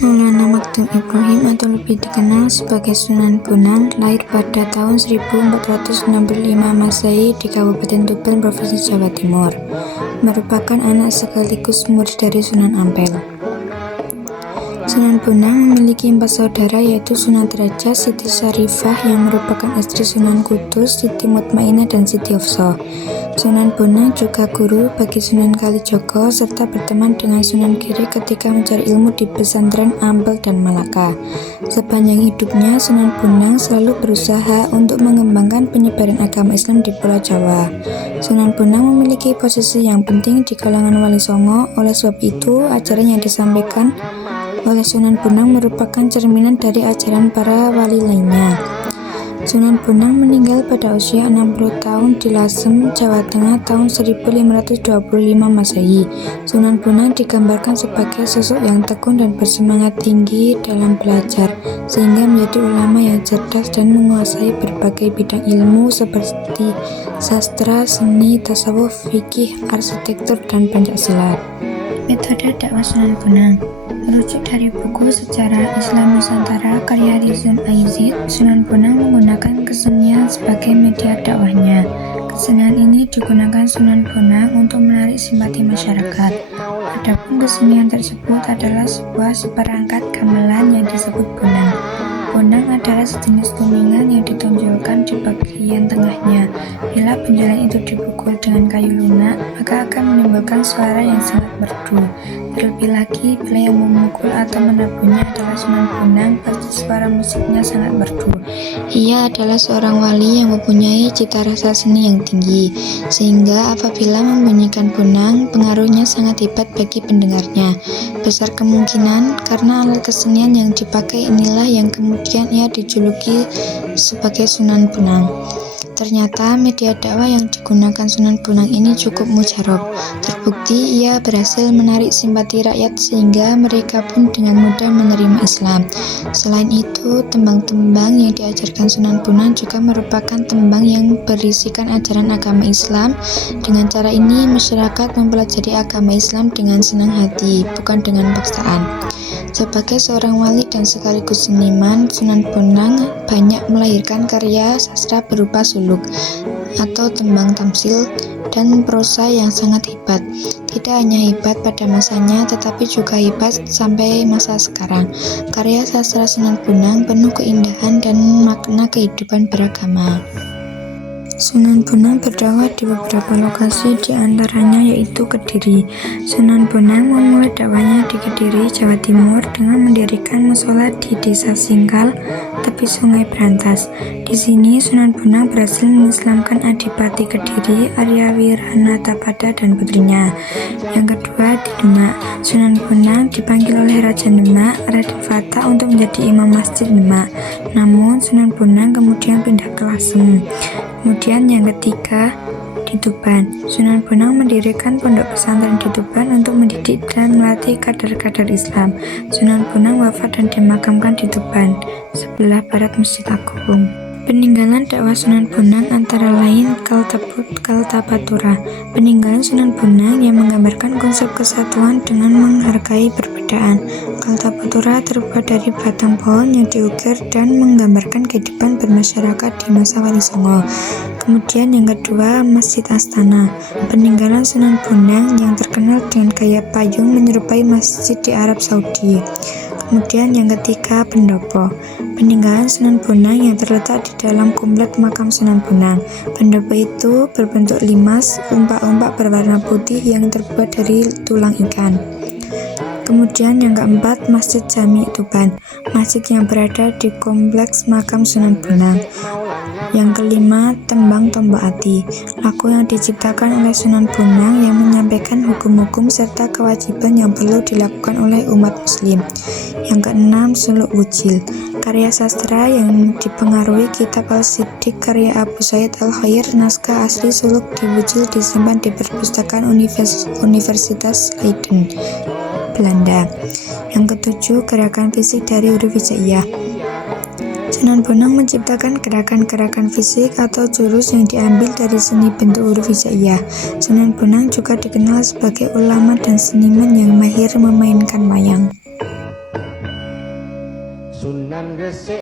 Maulana Maktum Ibrahim atau lebih dikenal sebagai Sunan Bonang lahir pada tahun 1465 Masehi di Kabupaten Tuban, Provinsi Jawa Timur. Merupakan anak sekaligus murid dari Sunan Ampel. Sunan Bonang memiliki 4 saudara, yaitu Sunan Derajat, Siti Syarifah yang merupakan istri Sunan Kudus, Siti Mutmainah, dan Siti Hafsah. Sunan Bonang juga guru bagi Sunan Kalijogo serta berteman dengan Sunan Giri ketika mencari ilmu di pesantren Ampel dan Malaka. Sepanjang hidupnya, Sunan Bonang selalu berusaha untuk mengembangkan penyebaran agama Islam di Pulau Jawa. Sunan Bonang memiliki posisi yang penting di kalangan Wali Songo. Oleh sebab itu, ajaran yang disampaikan oleh Sunan Bonang merupakan cerminan dari ajaran para wali lainnya. Sunan Bonang meninggal pada usia 60 tahun di Lasem, Jawa Tengah tahun 1525 Masehi. Sunan Bonang digambarkan sebagai sosok yang tekun dan bersemangat tinggi dalam belajar, sehingga menjadi ulama yang cerdas dan menguasai berbagai bidang ilmu seperti sastra, seni, tasawuf, fikih, arsitektur, dan Pancasila. Metode dakwah Sunan Bonang merujuk dari buku Sejarah Islam Nusantara karya Rizun Aizid. Sunan Bonang menggunakan kesenian sebagai media dakwahnya. Kesenian ini digunakan Sunan Bonang untuk menarik simpati masyarakat. Adapun kesenian tersebut adalah sebuah seperangkat gamelan yang disebut bonang. Bonang adalah sejenis kuningan yang ditonjolkan di bagian tengahnya. Bila benjolan itu dipukul dengan kayu lunak, maka akan menimbulkan suara yang sangat merdu. Terlebih lagi, bila yang memukul atau menabuhnya adalah Sunan Bonang, pasti suara musiknya sangat merdu. Ia adalah seorang wali yang mempunyai cita rasa seni yang tinggi, sehingga apabila membunyikan bonang, pengaruhnya sangat hebat bagi pendengarnya. Besar kemungkinan karena alat kesenian yang dipakai inilah yang kemudian ia dijuluki sebagai Sunan Bonang. Ternyata media dakwah yang digunakan Sunan Bonang ini cukup mujarab. Terbukti ia berhasil menarik simpati rakyat sehingga mereka pun dengan mudah menerima Islam. Selain itu, tembang-tembang yang diajarkan Sunan Bonang juga merupakan tembang yang berisikan ajaran agama Islam. Dengan cara ini, masyarakat mempelajari agama Islam dengan senang hati, bukan dengan paksaan. Sebagai seorang wali dan sekaligus seniman, Sunan Bonang banyak melahirkan karya sastra berupa suluk atau tembang tamsil dan prosa yang sangat hebat. Tidak hanya hebat pada masanya, tetapi juga hebat sampai masa sekarang. Karya sastra Sunan Bonang penuh keindahan dan makna kehidupan beragama. Sunan Bonang berdakwah di beberapa lokasi, di antaranya yaitu Kediri. Sunan Bonang memulai dakwahnya di Kediri, Jawa Timur dengan mendirikan mushola di Desa Singkal, tepi Sungai Brantas. Di sini Sunan Bonang berhasil mengislamkan Adipati Kediri, Arya Wiranatapada, dan putrinya. Yang kedua di Demak, Sunan Bonang dipanggil oleh Raja Demak, Raden Fatah, untuk menjadi imam masjid Demak. Namun Sunan Bonang kemudian pindah ke Lasem. Kemudian yang ketiga di Tuban, Sunan Bonang mendirikan pondok pesantren di Tuban untuk mendidik dan melatih kader-kader Islam. Sunan Bonang wafat dan dimakamkan di Tuban, sebelah barat Masjid Agung. Peninggalan dakwah Sunan Bonang antara lain Kaltapatura. Peninggalan Sunan Bonang yang menggambarkan konsep kesatuan dengan menghargai perbedaan. Kaltapatura terbuat dari batang pohon yang diukir dan menggambarkan kehidupan bermasyarakat di masa Wali Songo. Kemudian yang kedua, Masjid Astana. Peninggalan Sunan Bonang yang terkenal dengan gaya payung menyerupai masjid di Arab Saudi. Kemudian yang ketiga, Pendopo. Peninggalan Sunan Bonang yang terletak di dalam komplek makam Sunan Bonang. Pendopo itu berbentuk limas, umpak-umpak berwarna putih yang terbuat dari tulang ikan. Kemudian yang keempat, Masjid Jami Tuban. Masjid yang berada di kompleks makam Sunan Bonang. Yang kelima, Tembang Tombok Ati. Lagu yang diciptakan oleh Sunan Bonang yang menyampaikan hukum-hukum serta kewajiban yang perlu dilakukan oleh umat muslim. Yang keenam, Suluk Wujil. Karya sastra yang dipengaruhi Kitab Al-Siddiq karya Abu Said Al-Khair. Naskah asli Suluk di Wujil disimpan di perpustakaan Universitas Leiden, Belanda. Yang ketujuh, Gerakan Fisik dari huruf hijaiyah. Sunan Bonang menciptakan gerakan-gerakan fisik atau jurus yang diambil dari seni bentuk huruf hijaiyah. Sunan Bonang juga dikenal sebagai ulama dan seniman yang mahir memainkan wayang. Sunan Gresik.